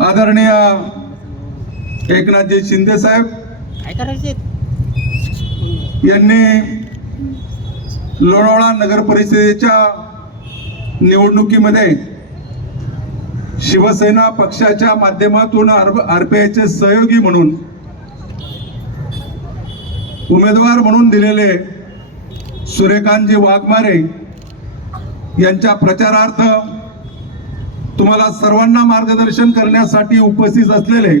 आदरणीय एकनाथजी शिंदे साहेब यांनी लोणावळा नगर परिषदेच्या निवडणुकीमध्ये शिवसेना पक्षाच्या माध्यमातून आरपीआयचे सहयोगी म्हणून उमेदवार म्हणून दिलेले सूर्यकांतजी वाघमारे यांच्या प्रचारार्थ तुम्हाला सर्वांना मार्गदर्शन करण्यासाठी उपस्थित असलेले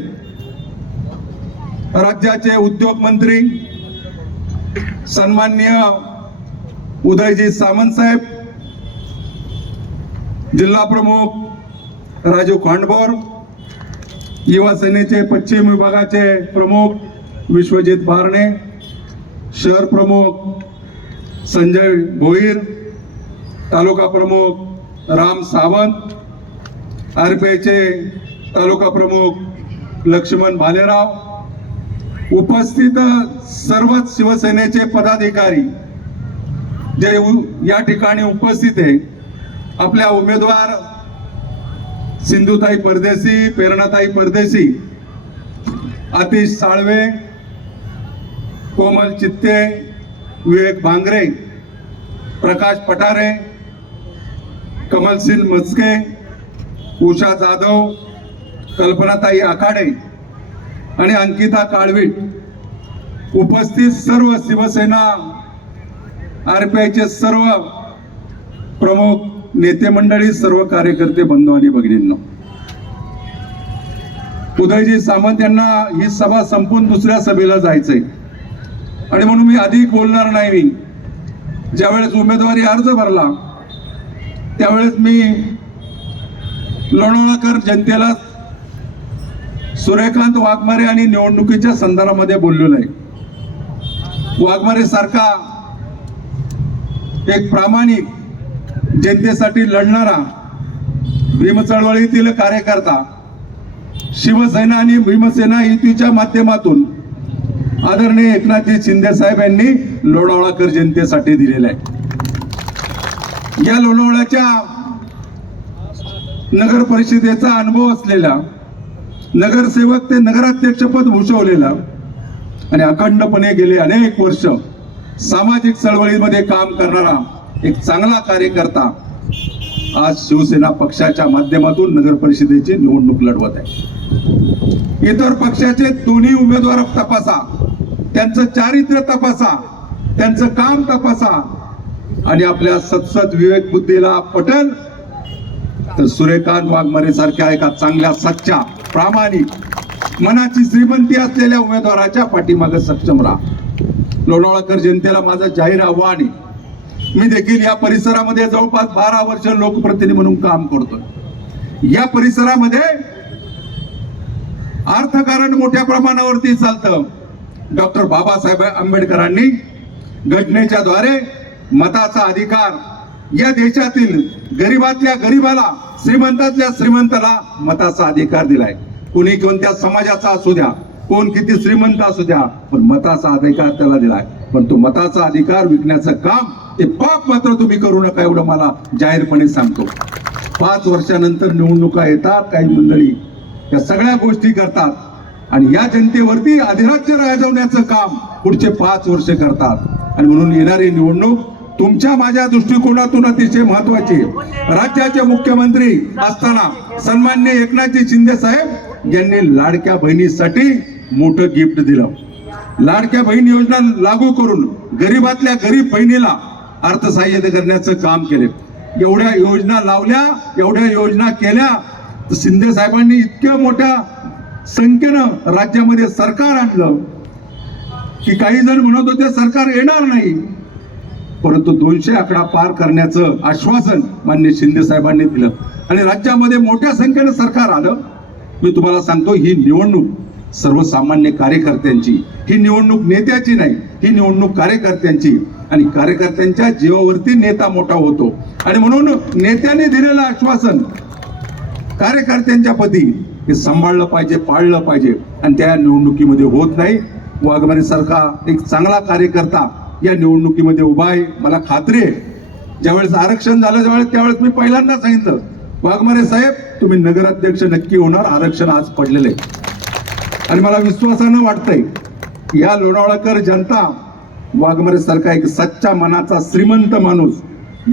राज्याचे उद्योग मंत्री सन्माननीय उदयजी सामंत साहेब जिल्हा प्रमुख राजू खांडबोर युवा सेनेचे पश्चिम विभागाचे प्रमुख विश्वजित बारणे शहर प्रमुख संजय भोईर तालुका प्रमुख राम सावंत आरपीआयचे तालुका प्रमुख लक्ष्मण भालेराव उपस्थित सर्वच शिवसेनेचे पदाधिकारी जे या ठिकाणी उपस्थित आहे आपल्या उमेदवार सिंधुताई परदेशी प्रेरणाताई परदेशी आतिश साळवे कोमल चित्ते विवेक भांगरे प्रकाश पठारे कमलसिंग मस्के उषा जाधव कल्पनाताई आखाडे आणि अंकिता काळवीट उपस्थित सर्व शिवसेना आर आरपीआयचे सर्व प्रमुख नेते मंडळी सर्व कार्यकर्ते बंधू आणि भगिनींना. उदयजी सामंत यांना ही सभा संपून दुसऱ्या सभेला जायचंय. आणि म्हणून मी अधिक बोलणार नाही मी. ज्यावेळेस उमेदवारी अर्ज भरला त्यावेळेस मी लोणावळाकर जनतेला सूर्यकांत वाघमारे आणि निवडणुकीच्या संदर्भामध्ये बोललेलो आहे. वाघमारे सारखा एक प्रामाणिक जनतेसाठी लढणारा भीम चळवळीतील कार्यकर्ता शिवसेना आणि भीमसेना युतीच्या माध्यमातून आदरणीय एकनाथजी शिंदे साहेब यांनी लोणावळाकर जनतेसाठी दिलेला आहे. या लोणावळ्याच्या नगर परिषदेचा अनुभव असलेला नगरसेवक ते नगराध्यक्षपद भूषवलेला आणि अखंडपणे गेले अनेक वर्ष सामाजिक चळवळीमध्ये काम करणारा एक चांगला कार्यकर्ता आज शिवसेना पक्षाच्या माध्यमातून नगर परिषदेची निवडणूक लढवत आहे. इतर पक्षाचे दोन्ही उमेदवार तपासा. त्यांचं चारित्र्य तपासा. त्यांचं काम तपासा. आणि आपल्या सत्सद विवेक बुद्धीला पटेल तर सूर्यकांत वाघमारे सारख्या एका चांगल्या सच्च्या प्रामाणिक मनाची श्रीमंती असलेल्या उमेदवाराच्या पाठीमागे सक्षम राहा. लोणावळाकर जनतेला माझं जाहीर आव्हान आहे. मी देखील या परिसरामध्ये जवळपास बारा वर्ष लोकप्रतिनिधी म्हणून काम करतोय. या परिसरामध्ये अर्थकारण मोठ्या प्रमाणावरती चालतं. डॉक्टर बाबासाहेब आंबेडकरांनी घटनेच्या द्वारे मताचा अधिकार या देशातील गरीबातल्या गरीबाला श्रीमंतातल्या श्रीमंताला मताचा अधिकार दिलाय. कोणी कोणत्या समाजाचा असू द्या कोण किती श्रीमंत असू द्या पण मताचा अधिकार त्याला दिलाय. पण तो मताचा अधिकार विकण्याचं काम ते पाप मात्र तुम्ही करू नका एवढं मला जाहीरपणे सांगतो. पाच वर्षानंतर निवडणुका येतात काही मंडळी या सगळ्या गोष्टी करतात आणि या जनतेवरती अधिराज्य राजवण्याचं काम पुढचे पाच वर्ष करतात. आणि म्हणून येणारी निवडणूक तुमच्या माझ्या दृष्टिकोनातून अतिशय महत्वाची. राज्याचे मुख्यमंत्री असताना सन्मान्य एकनाथजी शिंदे साहेब यांनी लाडक्या बहिणीसाठी मोठं गिफ्ट दिलं. लाडक्या बहीण योजना लागू करून गरीबातल्या गरीब बहिणीला अर्थसहाय्य करण्याचं काम केले. एवढ्या योजना लावल्या एवढ्या योजना केल्या तर शिंदे साहेबांनी इतक्या मोठ्या संख्येनं राज्यामध्ये सरकार आणलं की काही जण म्हणत होते सरकार येणार नाही. परंतु दोनशे आकडा पार करण्याचं आश्वासन मान्य शिंदे साहेबांनी दिलं. आणि राज्यामध्ये मोठ्या संख्येनं सरकार आलं. मी तुम्हाला सांगतो ही निवडणूक सर्वसामान्य कार्यकर्त्यांची ही निवडणूक नेत्याची नाही ही निवडणूक कार्यकर्त्यांची. आणि कार्यकर्त्यांच्या जीवावरती नेता मोठा होतो. आणि म्हणून नेत्याने दिलेलं आश्वासन कार्यकर्त्यांच्या पती हे सांभाळलं पाहिजे पाळलं पाहिजे. आणि त्या निवडणुकीमध्ये होत नाही. वाघमारे सारखा एक चांगला कार्यकर्ता या निवडणुकीमध्ये उभा आहे मला खात्री आहे. ज्यावेळेस आरक्षण झालं ज्यावेळेस त्यावेळेस मी पहिल्यांदा सांगितलं वाघमारे साहेब तुम्ही नगराध्यक्ष नक्की होणार आरक्षण आज पडलेलं आहे. आणि मला विश्वासानं वाटतंय या लोणावळाकर जनता वाघमारे सारखा एक सच्चा मनाचा श्रीमंत माणूस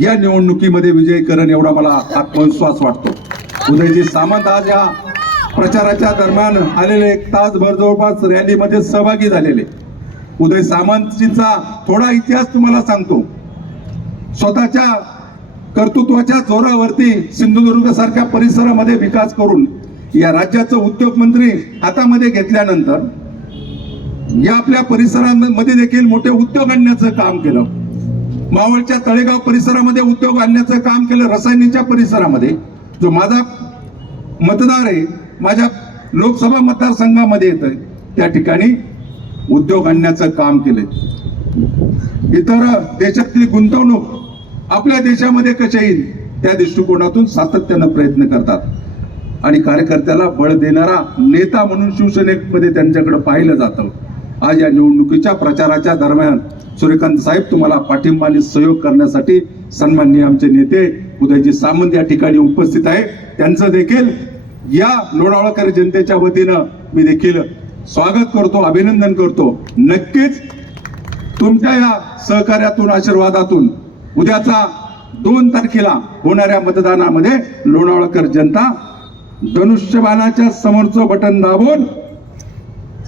या निवडणुकीमध्ये विजय करण एवढा मला आत्मविश्वास वाटतो. उदयजी सामंत आज या प्रचाराच्या दरम्यान आलेले एक तासभर जवळपास रॅलीमध्ये सहभागी झालेले. उदय सामंतजींचा थोडा इतिहास तुम्हाला सांगतो. स्वतःच्या कर्तृत्वाच्या जोरावरती सिंधुदुर्ग सारख्या परिसरामध्ये विकास करून या राज्याचं उद्योग मंत्री हातामध्ये घेतल्यानंतर या आपल्या परिसरामध्ये देखील मोठे उद्योग आणण्याचं काम केलं. मावळच्या तळेगाव परिसरामध्ये उद्योग आणण्याचं काम केलं रसायनीच्या परिसरामध्ये. जो माझा मतदार आहे माझ्या लोकसभा मतदारसंघामध्ये येत त्या ठिकाणी उद्योग आणण्याचं काम केलंय. इतर देशातली गुंतवणूक आपल्या देशामध्ये कशा येईल त्या दृष्टिकोनातून सातत्यानं प्रयत्न करतात. आणि कार्यकर्त्याला बळ देणारा नेता म्हणून शिवसेनेमध्ये त्यांच्याकडे पाहिलं जातं. आज या निवडणुकीच्या प्रचाराच्या दरम्यान सूर्यकांत साहेब तुम्हाला पाठिंबा आणि सहयोग करण्यासाठी सन्माननीय आमचे नेते उदयजी सामंत या ठिकाणी उपस्थित आहे त्यांचं देखील या लोणावळकर जनतेच्या वतीनं मी देखील स्वागत करतो अभिनंदन करतो नक्कीच तुमच्या या सहकार्यातून आशीर्वादातून उद्याचा दोन तारखेला होणाऱ्या मतदानामध्ये लोणावळकर जनता धनुष्यबाणाच्या समोरचं बटन दाबून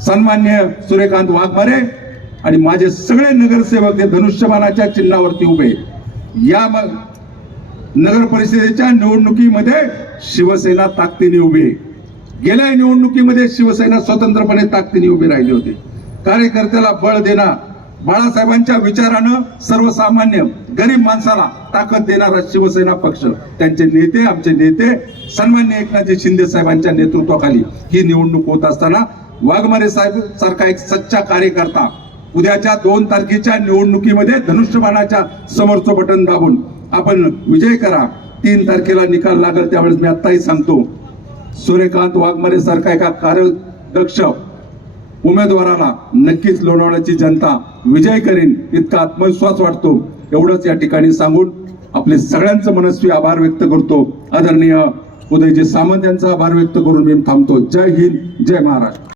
सन्मान्य सूर्यकांत वाघमारे आणि माझे सगळे नगरसेवक ते धनुष्यबाणाच्या चिन्हावरती उभे या मग नगर परिषदेच्या निवडणुकीमध्ये शिवसेना ताकदीने उभी आहे. गेल्या निवडणुकीमध्ये शिवसेना स्वतंत्रपणे ताकदीने उभी राहिली होती. कार्यकर्त्याला बळ देणार बाळासाहेबांच्या विचारानं सर्वसामान्य गरीब माणसाला ताकद देणारा शिवसेना पक्ष त्यांचे नेते आमचे नेते सन्मान्य एकनाथजी शिंदे साहेबांच्या नेतृत्वाखाली ही निवडणूक होत असताना वाघमारे साहेब सारखा एक सच्चा कार्यकर्ता उद्याच्या दोन तारखेच्या निवडणुकीमध्ये धनुष्यबाणाच्या समोरचं बटन दाबून आपण विजय करा तीन तारखेला निकाल लागेल त्यावेळेस मी आत्ताही सांगतो. सूर्यकांत वाघमारे सारखा एका कार्यदक्ष उमेदवाराला नक्कीच लोणावळ्याची जनता विजय करीन इतका आत्मविश्वास वाटतो. एवढंच या ठिकाणी सांगून आपले सगळ्यांचं मनस्वी आभार व्यक्त करतो. आदरणीय उदयजी सामंत यांचा आभार व्यक्त करून मी थांबतो. जय हिंद जय महाराष्ट्र.